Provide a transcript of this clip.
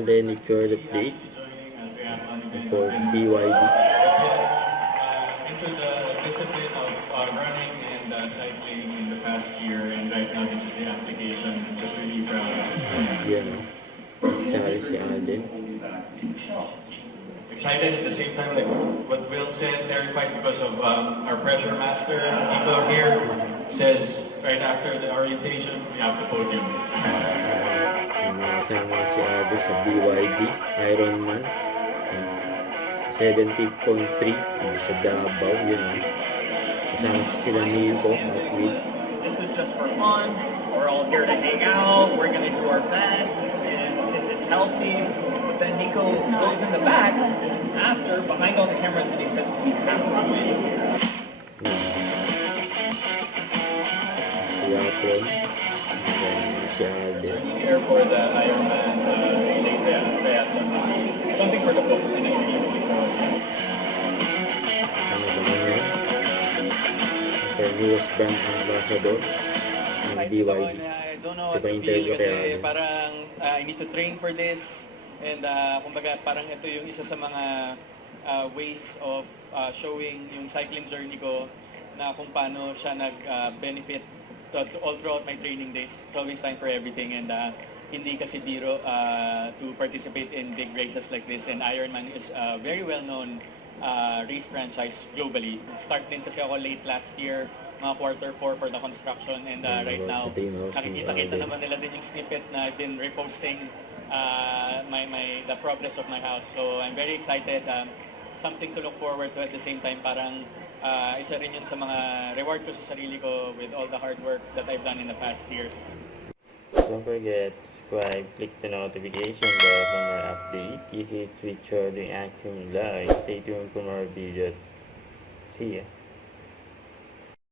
Alden Nicole plate for BYD. Into the discipline of running and cycling in the past year, and right now this is the application. I'm just really proud. Yan. Sali si Alden. Excited at the same time, like what Will said, terrified because of our pressure master. Nico here says right after the orientation, we have the podium. Kasama si Alden sa BYD Ironman. 70.3 sa Davao. Yun. Kasama sila Nico at Will. This is just for fun. We're all here to hang out. We're going to do our best. And if it's healthy, but then Nico goes in the back after, behind all the cameras, and he says, we have to win. Si Apron. Si Alden. Here for the Ironman relay triathlon. Something for the folks in the community. Ano naman yan? Ang newest brand ambassador ng BYD. I don't know what Diba to interview feel kaya kasi ano? parang I need to train for this and kumbaga parang ito yung isa sa mga ways of showing yung cycling journey ko na kung paano siya nag-benefit all throughout my training days. It's always time for everything and hindi kasi biro to participate in big races like this, and Ironman is a very well-known race franchise globally. Start din kasi ako late last year, mga Q4 for the construction, and right now, nakikita-kita naman nila din yung snippets na I've been reposting the progress of my house. So I'm very excited. Something to look forward to at the same time. Parang isa rin yun sa mga reward ko sa sarili ko with all the hard work that I've done in the past years. Don't forget, subscribe, click the notification bell for more updates. Easy switch or the action live. Stay tuned for more videos. See ya.